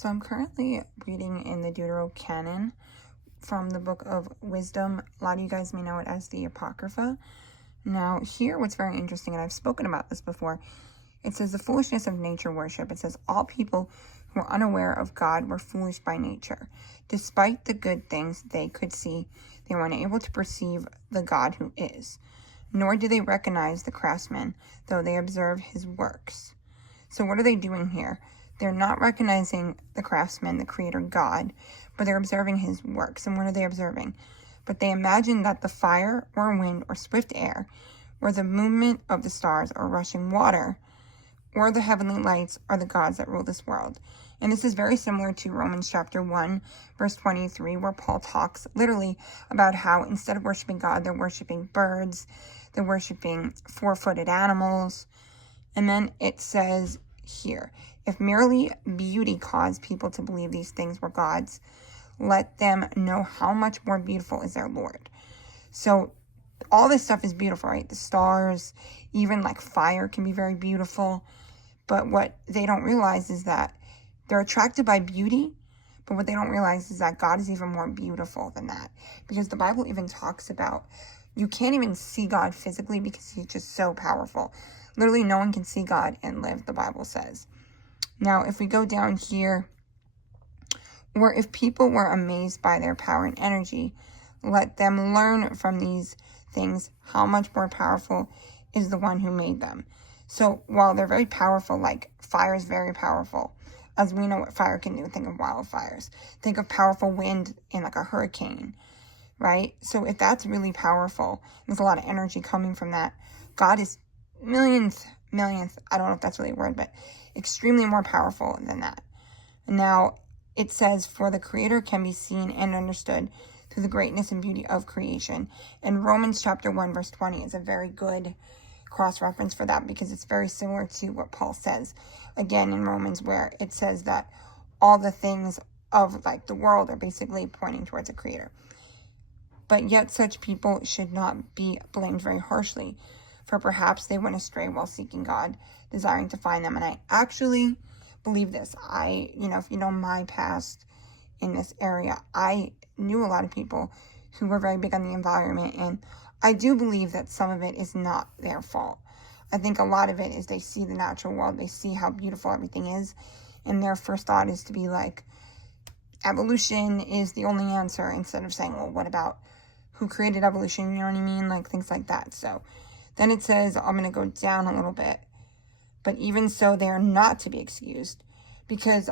So I'm currently reading in the Deuterocanon from the book of Wisdom. A lot of you guys may know it as the Apocrypha. Now, here, what's very interesting, and I've spoken about this before, it says the foolishness of nature worship. It says all people who were unaware of God were foolish by nature. Despite the good things they could see, they were unable to perceive the God who is. Nor do they recognize the craftsman, though they observe his works. So what are they doing here? They're not recognizing the craftsman, the creator God, but they're observing his works. And what are they observing? But they imagine that the fire or wind or swift air, or the movement of the stars or rushing water, or the heavenly lights are the gods that rule this world. And this is very similar to Romans chapter 1, verse 23, where Paul talks literally about how instead of worshiping God, they're worshiping birds, they're worshiping four-footed animals. And then it says here, if merely beauty caused people to believe these things were gods, let them know how much more beautiful is their Lord. So all this stuff is beautiful, right? The stars, even like fire can be very beautiful. But what they don't realize is that they're attracted by beauty, but what they don't realize is that God is even more beautiful than that. Because the Bible even talks about you can't even see God physically because he's just so powerful. Literally, no one can see God and live, the Bible says. Now, if we go down here, or if people were amazed by their power and energy, let them learn from these things how much more powerful is the one who made them. So while they're very powerful, like fire is very powerful, as we know what fire can do, think of wildfires. Think of powerful wind in like a hurricane, right? So if that's really powerful, there's a lot of energy coming from that. God is millionth, I don't know if that's really a word, but extremely more powerful than that. Now, it says, for the Creator can be seen and understood through the greatness and beauty of creation. And Romans chapter 1, verse 20 is a very good cross-reference for that because it's very similar to what Paul says, again, in Romans, where it says that all the things of like the world are basically pointing towards a creator. But yet such people should not be blamed very harshly, for perhaps they went astray while seeking God, desiring to find them. And I actually believe this. If you know my past in this area, I knew a lot of people who were very big on the environment, and I do believe that some of it is not their fault. I think a lot of it is they see the natural world, they see how beautiful everything is, and their first thought is to be like, evolution is the only answer, instead of saying, well, what about who created evolution, you know what I mean? Like things like that. So then it says, I'm going to go down a little bit, but even so, they are not to be excused, because